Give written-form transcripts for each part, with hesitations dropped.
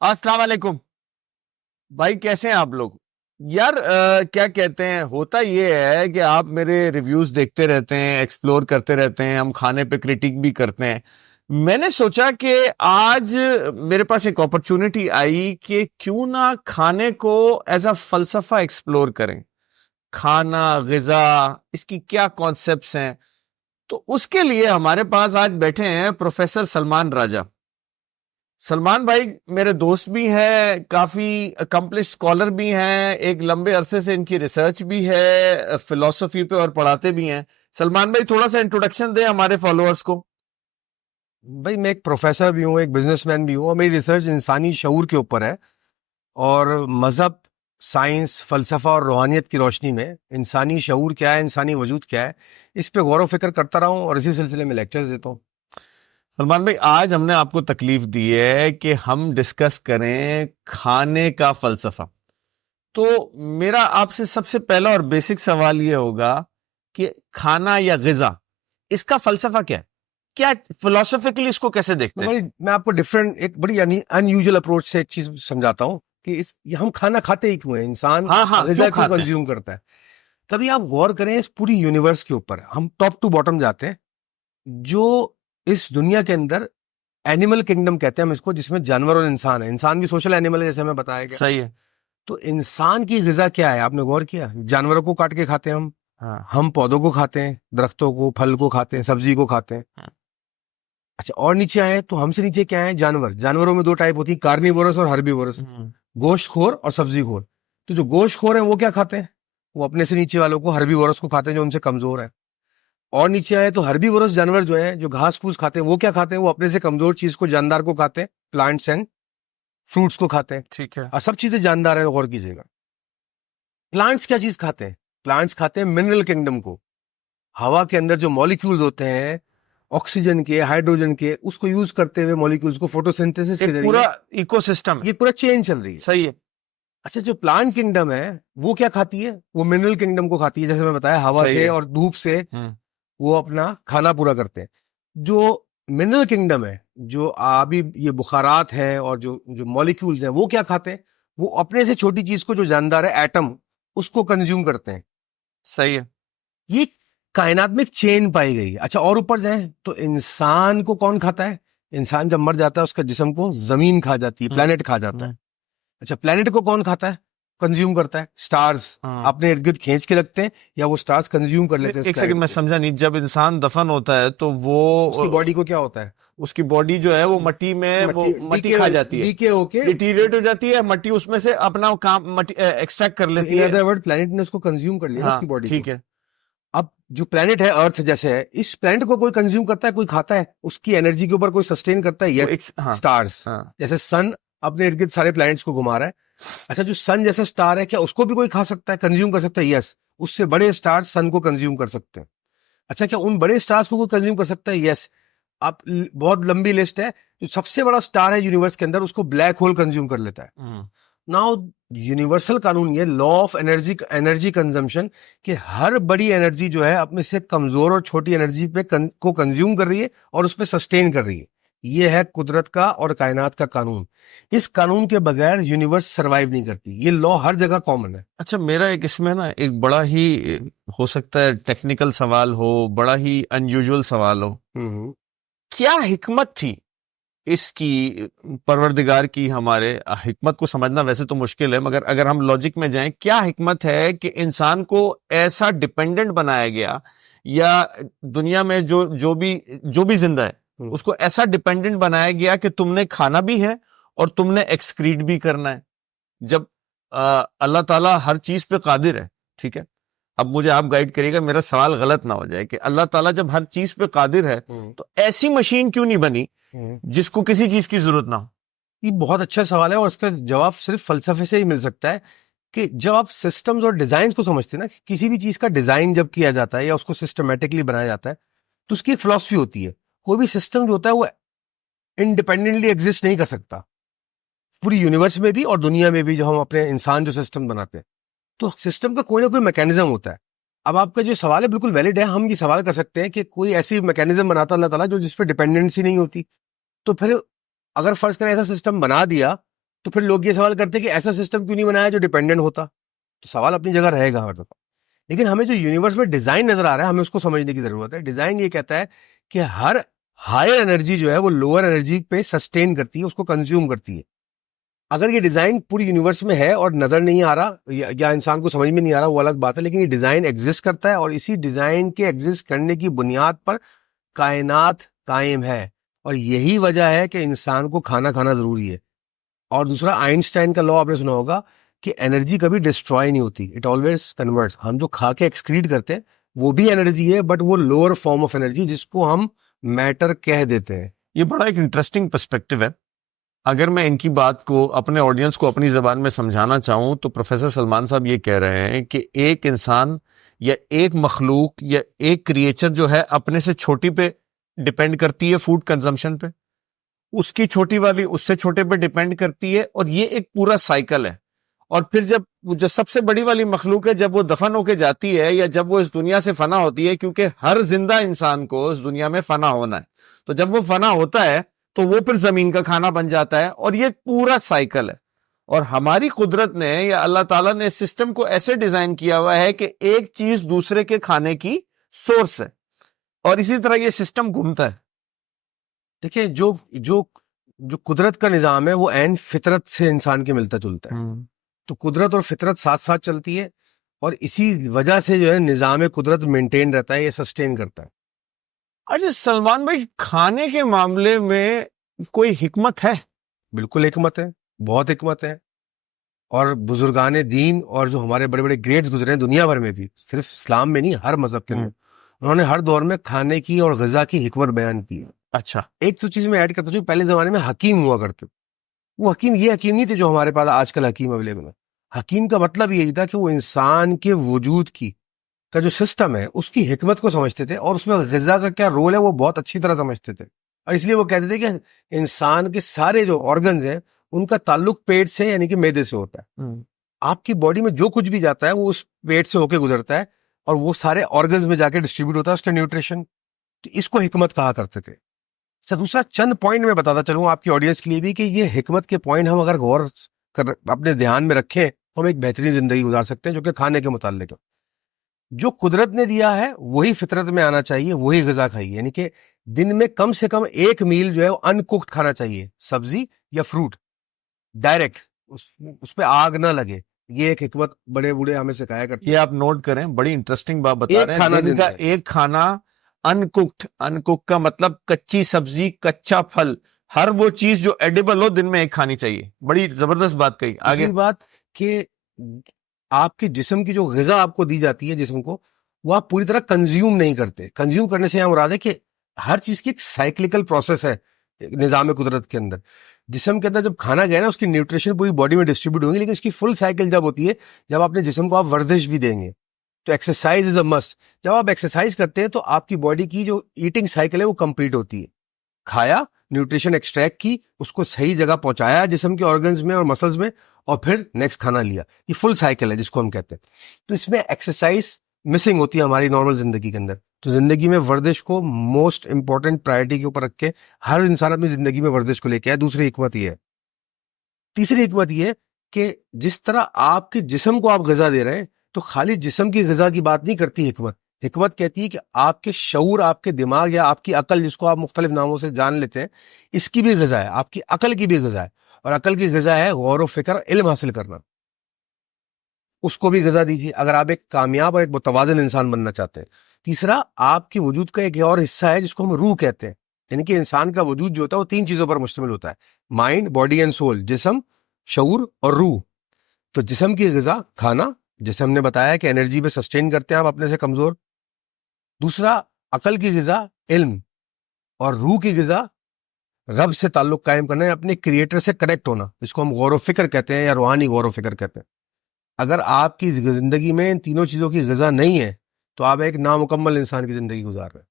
السلام علیکم بھائی، کیسے ہیں آپ لوگ؟ یار کیا کہتے ہیں، ہوتا یہ ہے کہ آپ میرے ریویوز دیکھتے رہتے ہیں، ایکسپلور کرتے رہتے ہیں، ہم کھانے پہ کرٹک بھی کرتے ہیں۔ میں نے سوچا کہ آج میرے پاس ایک اپرچونٹی آئی کہ کیوں نہ کھانے کو ایز اے فلسفہ ایکسپلور کریں۔ کھانا، غذا، اس کی کیا کانسیپٹس ہیں۔ تو اس کے لیے ہمارے پاس آج بیٹھے ہیں پروفیسر سلمان راجہ۔ سلمان بھائی میرے دوست بھی ہیں، کافی اکمپلسڈ اسکالر بھی ہیں، ایک لمبے عرصے سے ان کی ریسرچ بھی ہے فلسفی پہ، اور پڑھاتے بھی ہیں۔ سلمان بھائی تھوڑا سا انٹروڈکشن دیں ہمارے فالوورز کو۔ بھائی میں ایک پروفیسر بھی ہوں، ایک بزنس مین بھی ہوں، اور میری ریسرچ انسانی شعور کے اوپر ہے، اور مذہب، سائنس، فلسفہ اور روحانیت کی روشنی میں انسانی شعور کیا ہے، انسانی وجود کیا ہے، اس پہ غور و فکر کرتا رہا ہوں، اور اسی سلسلے میں لیکچرز دیتا ہوں۔ سلمان بھائی آج ہم نے آپ کو تکلیف دی ہے کہ ہم ڈسکس کریں کھانے کا فلسفہ۔ تو میرا آپ سے سب سے پہلا اور بیسک سوال یہ ہوگا کہ کھانا یا غذا، اس کا فلسفہ کیا ہے؟ کیا فلسفیکلی اس کو کیسے دیکھتے ہیں؟ میں آپ کو ایک بڑی ان یوزل اپروچ سے ایک چیز سمجھاتا ہوں کہ ہم کھانا کھاتے ہی کیوں ہیں، انسان غذا کیوں کنزیوم کرتا ہے۔ تبھی آپ غور کریں اس پوری یونیورس کے اوپر، ہم ٹاپ ٹو باٹم جاتے ہیں۔ جو اس دنیا کے اندر اینیمل کنگڈم کہتے ہیں ہم اس کو، جس میں جانور اور انسان ہے، انسان بھی سوشل اینیمل ہے جیسے ہمیں بتایا گیا۔ صحیح ہے۔ تو انسان کی غذا کیا ہے، آپ نے غور کیا؟ جانوروں کو کاٹ کے کھاتے ہیں ہم پودوں کو کھاتے ہیں، درختوں کو، پھل کو کھاتے ہیں، سبزی کو کھاتے ہیں۔ اچھا، اور نیچے آئے تو ہم سے نیچے کیا ہے؟ جانوروں میں دو ٹائپ ہوتی ہیں، کارنیورس اور ہربیورس، گوشت خور اور سبزی خور۔ تو جو گوشت خور ہیں وہ کیا کھاتے ہیں؟ وہ اپنے سے نیچے والوں کو، ہربیورس کو کھاتے ہیں جو ان سے کمزور ہے۔ اور نیچے آئے تو ہربیورس جانور جو ہیں، جو گھاس پھوس کھاتے ہیں، وہ کیا کھاتے ہیں؟ وہ اپنے سے کمزور چیز کو، جاندار کو کھاتے ہیں، پلانٹس اینڈ فروٹس کو کھاتے ہیں۔ ٹھیک ہے، اور سب چیزیں جاندار ہیں، غور کیجیے گا۔ پلانٹس کیا چیز کھاتے ہیں؟ پلانٹس کھاتے ہیں منرل کنگڈم کو، ہوا کے اندر جو مولیکیولز ہوتے ہیں، آکسیجن کے، ہائیڈروجن کے، اس کو یوز کرتے ہوئے مولیکیولز کو فوٹوسنتھسس کے ذریعے پورا ایکو سسٹم، یہ پورا چین چل رہی ہے۔ صحیح ہے۔ اچھا، جو پلانٹ کنگڈم ہے وہ کیا کھاتی ہے؟ وہ منرل کنگڈم کو کھاتی ہے، جیسے میں بتایا، ہوا سے اور دھوپ سے وہ اپنا کھانا پورا کرتے ہیں۔ جو منرل کنگڈم ہے، جو آبی یہ بخارات ہیں اور جو مولیکیولز ہیں، وہ کیا کھاتے ہیں؟ وہ اپنے سے چھوٹی چیز کو، جو جاندار ہے، ایٹم، اس کو کنزیوم کرتے ہیں۔ صحیح ہے۔ یہ کائنات میں ایک چین پائی گئی ہے۔ اچھا، اور اوپر جائیں تو انسان کو کون کھاتا ہے؟ انسان جب مر جاتا ہے اس کا جسم کو زمین کھا جاتی ہے، پلانٹ کھا جاتا ہے۔ اچھا، پلانٹ کو کون کھاتا ہے، کنزیوم کرتا ہے؟ سٹارز اپنے ارد گرد کھینچ کے رکھتے ہیں، یا وہ سٹارز کنزیوم کر لیتے ہیں۔ ایک سیکنڈ، میں سمجھا نہیں، جب انسان دفن ہوتا ہے تو وہ اس کی باڈی کو کیا ہوتا ہے؟ اس کی باڈی جو ہے وہ مٹی میں، وہ مٹی کھا جاتی ہے، ڈیکے ہو کے ڈیٹیریٹ ہو جاتی ہے، مٹی اس میں سے اپنا کام ایکسٹریکٹ کر لیتی ہے۔ پلانٹ نے اس کو کنزیوم کر لیا اس کی باڈی۔ ٹھیک ہے۔ اب جو پلانٹ ہے، ارتھ جیسے ہے، اس پلانٹ کو کوئی کنزیوم کرتا ہے، کوئی کھاتا ہے، اس کی انرجی کے اوپر کوئی سسٹین کرتا ہے؟ یہ سٹارز، جیسے سن اپنے ارد گرد سارے پلانٹس کو گھما رہا ہے۔ اچھا، جو سن جیسا سٹار ہے، کیا اس کو بھی کوئی کھا سکتا ہے، کنزیوم کر سکتا ہے؟ یس، اس سے بڑے سٹار سن کو کنزیوم کر سکتے ہیں۔ اچھا، کیا ان بڑے سٹارز کو کوئی کنزیوم کر سکتا ہے؟ یس۔ اب بہت لمبی لسٹ ہے۔ جو سب سے بڑا سٹار ہے یونیورس کے اندر، اس کو بلیک ہول کنزیوم کر لیتا ہے۔ ناؤ یونیورسل قانون یہ لا آف انرجی کنزمپشن، کہ ہر بڑی انرجی جو ہے اپنے سے کمزور اور چھوٹی انرجی پہ کو کنزیوم کر رہی ہے اور اس پہ سسٹین کر رہی ہے۔ یہ ہے قدرت کا اور کائنات کا قانون۔ اس قانون کے بغیر یونیورس سروائیو نہیں کرتی۔ یہ لا ہر جگہ کامن ہے۔ اچھا، میرا ایک اس میں نا ایک بڑا ہی ہو سکتا ہے ٹیکنیکل سوال ہو، بڑا ہی ان یوزول سوال ہو، کیا حکمت تھی اس کی، پروردگار کی؟ ہمارے حکمت کو سمجھنا ویسے تو مشکل ہے، مگر اگر ہم لاجک میں جائیں، کیا حکمت ہے کہ انسان کو ایسا ڈیپینڈنٹ بنایا گیا، یا دنیا میں جو بھی زندہ ہے اس کو ایسا ڈیپینڈنٹ بنایا گیا کہ تم نے کھانا بھی ہے اور تم نے ایکسکریٹ بھی کرنا ہے؟ جب اللہ تعالیٰ ہر چیز پہ قادر ہے، ٹھیک ہے، اب مجھے آپ گائیڈ کریے گا، میرا سوال غلط نہ ہو جائے، کہ اللہ تعالیٰ جب ہر چیز پہ قادر ہے تو ایسی مشین کیوں نہیں بنی جس کو کسی چیز کی ضرورت نہ ہو؟ یہ بہت اچھا سوال ہے، اور اس کا جواب صرف فلسفے سے ہی مل سکتا ہے، کہ جب آپ سسٹمز اور ڈیزائنز کو سمجھتے ہیں نا، کسی بھی چیز کا ڈیزائن جب کیا جاتا ہے یا اس کو سسٹمیٹکلی بنایا جاتا ہے، تو اس کی ایک فلسفی ہوتی ہے۔ کوئی بھی سسٹم جو ہوتا ہے وہ انڈیپینڈنٹلی ایگزسٹ نہیں کر سکتا، پوری یونیورس میں بھی اور دنیا میں بھی۔ جو ہم اپنے انسان جو سسٹم بناتے ہیں، تو سسٹم کا کوئی نہ کوئی میکینزم ہوتا ہے۔ اب آپ کا جو سوال ہے بالکل ویلڈ ہے، ہم یہ سوال کر سکتے ہیں کہ کوئی ایسی میکینزم بناتا اللہ تعالیٰ جو جس پہ ڈیپینڈنسی نہیں ہوتی، تو پھر اگر فرض کریں ایسا سسٹم بنا دیا تو پھر لوگ یہ سوال کرتے ہیں کہ ایسا سسٹم کیوں نہیں بنایا جو ڈیپینڈنٹ ہوتا. تو سوال اپنی جگہ رہے گا ہر دفعہ, لیکن ہمیں جو یونیورس میں ڈیزائن نظر آ رہا ہے ہمیں اس کو سمجھنے کی ضرورت ہے. ڈیزائن یہ کہتا ہے کہ ہر ہائر انرجی جو ہے وہ لوور انرجی پہ سسٹین کرتی ہے, اس کو کنزیوم کرتی ہے. اگر یہ ڈیزائن پوری یونیورس میں ہے اور نظر نہیں آ رہا یا انسان کو سمجھ میں نہیں آ رہا وہ الگ بات ہے, لیکن یہ ڈیزائن ایگزسٹ کرتا ہے اور اسی ڈیزائن کے ایگزسٹ کرنے کی بنیاد پر کائنات قائم ہے. اور یہی وجہ ہے کہ انسان کو کھانا کھانا ضروری ہے. اور دوسرا آئنسٹائن کا لا آپ نے سنا ہوگا کہ انرجی کبھی ڈسٹروائے نہیں ہوتی, اٹ آلویز کنورٹس. ہم جو کھا کے ایکسکریٹ کرتے ہیں وہ بھی انرجی ہے, بٹ وہ لوور فارم آف انرجی جس کو ہم میٹر کہہ دیتے ہیں. یہ بڑا ایک انٹرسٹنگ پرسپیکٹو ہے. اگر میں ان کی بات کو اپنے آڈینس کو اپنی زبان میں سمجھانا چاہوں تو پروفیسر سلمان صاحب یہ کہہ رہے ہیں کہ ایک انسان یا ایک مخلوق یا ایک کریچر جو ہے اپنے سے چھوٹی پہ ڈیپینڈ کرتی ہے فوڈ کنزمپشن پہ, اس کی چھوٹی والی اس سے چھوٹے پہ ڈیپینڈ کرتی ہے, اور یہ ایک پورا سائیکل ہے. اور پھر جب سب سے بڑی والی مخلوق ہے جب وہ دفن ہو کے جاتی ہے یا جب وہ اس دنیا سے فنا ہوتی ہے, کیونکہ ہر زندہ انسان کو اس دنیا میں فنا ہونا ہے, تو جب وہ فنا ہوتا ہے تو وہ پھر زمین کا کھانا بن جاتا ہے, اور یہ پورا سائیکل ہے. اور ہماری قدرت نے یا اللہ تعالیٰ نے اس سسٹم کو ایسے ڈیزائن کیا ہوا ہے کہ ایک چیز دوسرے کے کھانے کی سورس ہے, اور اسی طرح یہ سسٹم گھومتا ہے. دیکھیں جو قدرت کا نظام ہے وہ عین فطرت سے انسان کے ملتا جلتا ہے. تو قدرت اور فطرت ساتھ ساتھ چلتی ہے, اور اسی وجہ سے جو ہے نظام قدرت مینٹین رہتا ہے, یہ سسٹین کرتا ہے. اچھا سلمان بھائی, کھانے کے معاملے میں کوئی حکمت ہے؟ بالکل حکمت ہے, بہت حکمت ہے. اور بزرگان دین اور جو ہمارے بڑے بڑے گریٹس گزرے ہیں دنیا بھر میں بھی, صرف اسلام میں نہیں ہر مذہب کے اندر, انہوں نے ہر دور میں کھانے کی اور غذا کی حکمت بیان کی ہے. اچھا, ایک تو چیز میں ایڈ کرتا ہوں, پہلے زمانے میں حکیم ہوا کرتے, وہ حکیم یہ حکیم نہیں تھے جو ہمارے پاس آج کل حکیم اویلیبل ہے. حکیم کا مطلب یہی تھا کہ وہ انسان کے وجود کی کا جو سسٹم ہے اس کی حکمت کو سمجھتے تھے, اور اس میں غذا کا کیا رول ہے وہ بہت اچھی طرح سمجھتے تھے. اور اس لیے وہ کہتے تھے کہ انسان کے سارے جو آرگنز ہیں ان کا تعلق پیٹ سے یعنی کہ معدے سے ہوتا ہے. آپ کی باڈی میں جو کچھ بھی جاتا ہے وہ اس پیٹ سے ہو کے گزرتا ہے, اور وہ سارے آرگنز میں جا کے ڈسٹریبیوٹ ہوتا ہے اس کا نیوٹریشن. تو اس کو حکمت کہا کرتے تھے. دوسرا چند پوائنٹ میں بتاتا چلوں آپ کی آڈینس کے لیے بھی کہ یہ حکمت کے پوائنٹ ہم اگر غور کر اپنے دھیان میں رکھیں تو ہم ایک بہترین زندگی گزار سکتے ہیں جو کہ کھانے کے متعلق ہے. جو قدرت نے دیا ہے وہی فطرت میں آنا چاہیے, وہی غذا کھائیے. یعنی کہ دن میں کم سے کم ایک میل جو ہے وہ ان کوکڈ کھانا چاہیے, سبزی یا فروٹ ڈائریکٹ, اس پہ آگ نہ لگے. یہ ایک حکمت بڑے بوڑھے ہمیں سکھایا کرتے ہیں. یہ آپ نوٹ کریں, بڑی انٹرسٹنگ بات بتا رہے ہیں. دن کا ایک کھانا ان کوکڈ کا مطلب کچی سبزی, کچا پھل, ہر وہ چیز جو ایڈیبل ہو دن میں ایک کھانی چاہیے. بڑی زبردست بات کہی. آگے بات کہ آپ کے جسم کی جو غذا آپ کو دی جاتی ہے جسم کو, وہ آپ پوری طرح کنزیوم نہیں کرتے. کنزیوم کرنے سے یہاں مراد ہے کہ ہر چیز کی ایک سائیکلیکل پروسیس ہے نظام قدرت کے اندر. جسم کے اندر جب کھانا گیا نا اس کی نیوٹریشن پوری باڈی میں ڈسٹریبیوٹ ہوگی, لیکن اس کی فل سائیکل جب ہوتی ہے جب اپنے جسم کو آپ ورزش بھی دیں گے. تو ایکسرسائز از اے مسٹ. جب آپ ایکسرسائز کرتے ہیں تو آپ کی باڈی کی جو ایٹنگ سائیکل ہے وہ کمپلیٹ ہوتی ہے. کھایا, نیوٹریشن ایکسٹریکٹ کی, اس کو صحیح جگہ پہنچایا جسم کے آرگنز میں اور مسلز میں, اور پھر نیکسٹ کھانا لیا. یہ فل سائیکل ہے جس کو ہم کہتے ہیں. تو اس میں ایکسرسائز مسنگ ہوتی ہے ہماری نارمل زندگی کے اندر. تو زندگی میں ورزش کو موسٹ امپورٹنٹ پرائرٹی کے اوپر رکھ کے ہر انسان اپنی زندگی میں ورزش کو لے کے آئے. دوسری حکمت یہ ہے. تیسری حکمت یہ کہ جس طرح آپ کے جسم کو آپ غذا دے رہے ہیں تو خالی جسم کی غذا کی بات نہیں کرتی حکمت. حکمت کہتی ہے کہ آپ کے شعور, آپ کے دماغ یا آپ کی عقل, جس کو آپ مختلف ناموں سے جان لیتے ہیں, اس کی بھی غذا ہے, آپ کی عقل کی بھی غذا ہے. اور عقل کی غذا ہے غور و فکر, علم حاصل کرنا. اس کو بھی غذا دیجیے اگر آپ ایک کامیاب اور ایک متوازن انسان بننا چاہتے ہیں. تیسرا, آپ کے وجود کا ایک اور حصہ ہے جس کو ہم روح کہتے ہیں. یعنی کہ انسان کا وجود جو ہوتا ہے وہ 3 چیزوں پر مشتمل ہوتا ہے, مائنڈ, باڈی اینڈ سول. جسم, شعور اور روح. تو جسم کی غذا کھانا, جیسے ہم نے بتایا کہ انرجی پہ سسٹین کرتے ہیں آپ اپنے سے کمزور. دوسرا, عقل کی غذا علم, اور روح کی غذا رب سے تعلق قائم کرنا ہے, اپنے کریٹر سے کنیکٹ ہونا, جس کو ہم غور و فکر کہتے ہیں یا روحانی غور و فکر کہتے ہیں. اگر آپ کی زندگی میں ان تینوں چیزوں کی غذا نہیں ہے تو آپ ایک نامکمل انسان کی زندگی گزار رہے ہیں.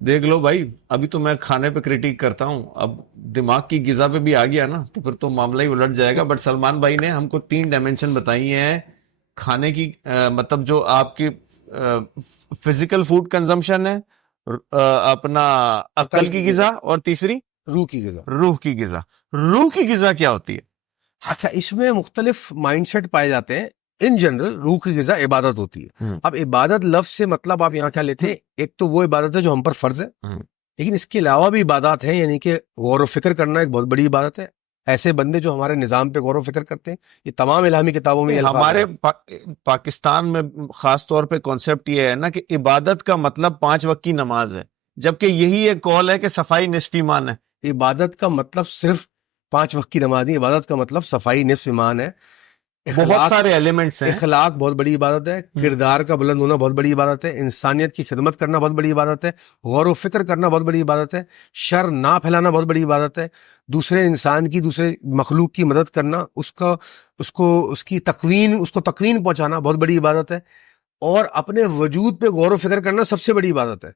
دیکھ لو بھائی, ابھی تو میں کھانے پہ کریٹیک کرتا ہوں, اب دماغ کی غذا پہ بھی آ گیا نا تو پھر تو معاملہ ہی الٹ جائے گا. بٹ سلمان بھائی نے ہم کو 3 ڈائمینشن بتائی ہیں کھانے کی, مطلب جو آپ کی فزیکل فوڈ کنزمپشن ہے, اپنا عقل کی غذا, اور تیسری روح کی غذا. روح کی غذا. روح کی غذا کیا ہوتی ہے؟ اچھا اس میں مختلف مائنڈ سیٹ پائے جاتے ہیں. ان جنرل روح کی غذا عبادت ہوتی ہے. اب عبادت لفظ سے مطلب آپ یہاں کیا لیتے ہیں؟ ایک تو وہ عبادت ہے جو ہم پر فرض ہے, لیکن اس کے علاوہ بھی عبادات ہیں, یعنی کہ غور و فکر کرنا ایک بہت بڑی عبادت ہے. ایسے بندے جو ہمارے نظام پہ غور و فکر کرتے ہیں, یہ تمام الہامی کتابوں میں ہمارے پاکستان میں خاص طور پہ کانسیپٹ یہ ہے نا کہ عبادت کا مطلب 5 وقت کی نماز ہے, جبکہ یہی ایک قول ہے کہ صفائی نصف ایمان ہے. عبادت کا مطلب صرف 5 وقت کی نماز نہیں, عبادت کا مطلب صفائی نصف ایمان ہے. بہت سارے ایلیمنٹس ہیں. اخلاق بہت بڑی عبادت ہے, کردار کا بلند ہونا بہت بڑی عبادت ہے, انسانیت کی خدمت کرنا بہت بڑی عبادت ہے, غور و فکر کرنا بہت بڑی عبادت ہے, شر نہ پھیلانا بہت بڑی عبادت ہے, دوسرے انسان کی, دوسرے مخلوق کی مدد کرنا, اس کو تکوین پہنچانا بہت بڑی عبادت ہے, اور اپنے وجود پہ غور و فکر کرنا سب سے بڑی عبادت ہے.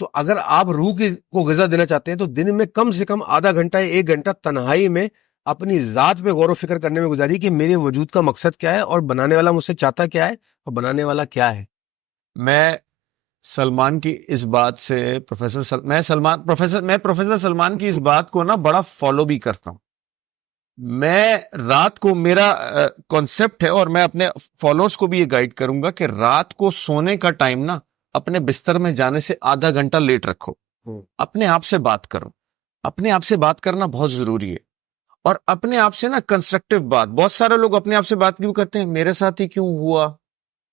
تو اگر آپ روح کو غذا دینا چاہتے ہیں تو دن میں کم سے کم آدھا گھنٹہ 1 گھنٹہ تنہائی میں اپنی ذات پہ غور و فکر کرنے میں گزاری کہ میرے وجود کا مقصد کیا ہے, اور بنانے والا مجھ سے چاہتا کیا ہے, اور بنانے والا کیا ہے. میں سلمان کی اس بات سے پروفیسر سلمان کی اس بات کو نا بڑا فالو بھی کرتا ہوں. میں رات کو, میرا کانسیپٹ ہے اور میں اپنے فالوورز کو بھی یہ گائیڈ کروں گا کہ رات کو سونے کا ٹائم نا اپنے بستر میں جانے سے آدھا گھنٹہ لیٹ رکھو. اپنے آپ سے بات کرو. اپنے آپ سے بات کرنا بہت ضروری ہے, اور اپنے آپ سے نا کنسٹرکٹیو بات. بہت سارے لوگ اپنے آپ سے بات کیوں کرتے ہیں, میرے ساتھ ہی کیوں ہوا,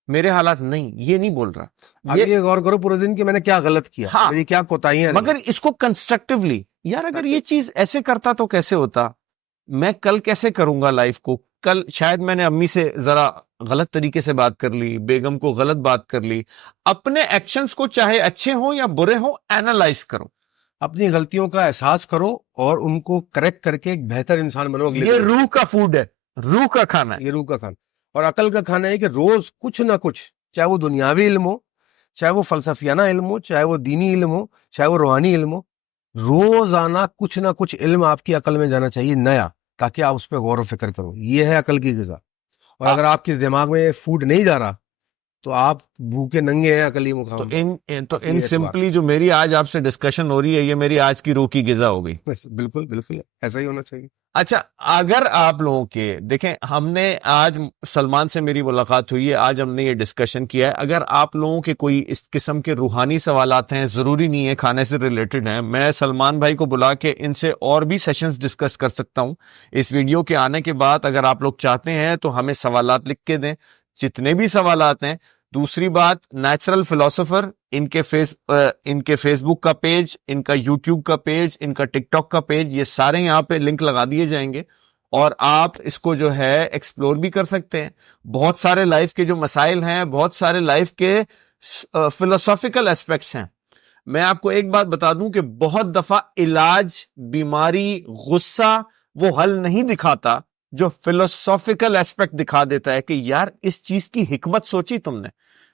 میرے حالات نہیں, یہ نہیں بول رہا. یہ غور کرو پورے دن کہ میں نے کیا غلط کیا, میری کیا کوتاہیاں, مگر اس کو کنسٹرکٹیولی, یار اگر یہ چیز ایسے کرتا تو کیسے ہوتا, میں کل کیسے کروں گا لائف کو. کل شاید میں نے امی سے ذرا غلط طریقے سے بات کر لی, بیگم کو غلط بات کر لی. اپنے ایکشنز کو چاہے اچھے ہوں یا برے ہوں اینالائز کرو, اپنی غلطیوں کا احساس کرو اور ان کو کریکٹ کر کے ایک بہتر انسان بنو. یہ روح کا فوڈ ہے, روح کا کھانا ہے, یہ روح کا کھانا. اور عقل کا کھانا ہے کہ روز کچھ نہ کچھ, چاہے وہ دنیاوی علم ہو, چاہے وہ فلسفیانہ علم ہو, چاہے وہ دینی علم ہو, چاہے وہ روحانی علم ہو, روزانہ کچھ نہ کچھ علم آپ کی عقل میں جانا چاہیے نیا, تاکہ آپ اس پہ غور و فکر کرو. یہ ہے عقل کی غذا. اور اگر آپ کے دماغ میں فوڈ نہیں جا رہا تو آپ بھوکے ننگے ہیں عقلی مقام. تو ان سمپلی جو میری آج آپ سے ڈسکشن ہو رہی ہے, یہ میری آج کی روح کی غذا ہو گئی. بالکل بالکل ایسا ہی ہونا چاہیے. اچھا, اگر آپ لوگوں کے دیکھیں, ہم نے آج سلمان سے میری ملاقات ہوئی ہے, آج ہم نے یہ ڈسکشن کیا ہے. اگر آپ لوگوں کے کوئی اس قسم کے روحانی سوالات ہیں, ضروری نہیں ہے کھانے سے ریلیٹڈ ہیں, میں سلمان بھائی کو بلا کے ان سے اور بھی سیشنز ڈسکس کر سکتا ہوں. اس ویڈیو کے آنے کے بعد اگر آپ لوگ چاہتے ہیں تو ہمیں سوالات لکھ کے دیں, جتنے بھی سوالات ہیں. دوسری بات, نیچرل فلاسفر, ان کے فیس بک کا پیج, ان کا یوٹیوب کا پیج, ان کا ٹک ٹاک کا پیج, یہ سارے یہاں پہ لنک لگا دیے جائیں گے, اور آپ اس کو جو ہے ایکسپلور بھی کر سکتے ہیں. بہت سارے لائف کے جو مسائل ہیں, بہت سارے لائف کے فلسافیکل ایسپیکٹس ہیں. میں آپ کو ایک بات بتا دوں کہ بہت دفعہ علاج, بیماری, غصہ وہ حل نہیں دکھاتا, جو فلسافیکل ایسپیکٹ دکھا دیتا ہے کہ یار اس چیز کی حکمت سوچی تم نے.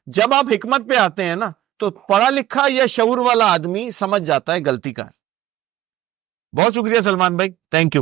جب آپ حکمت پہ آتے ہیں نا تو پڑھا لکھا یا شعور والا آدمی سمجھ جاتا ہے غلطی کا ہے. بہت شکریہ سلمان بھائی, تھینک یو.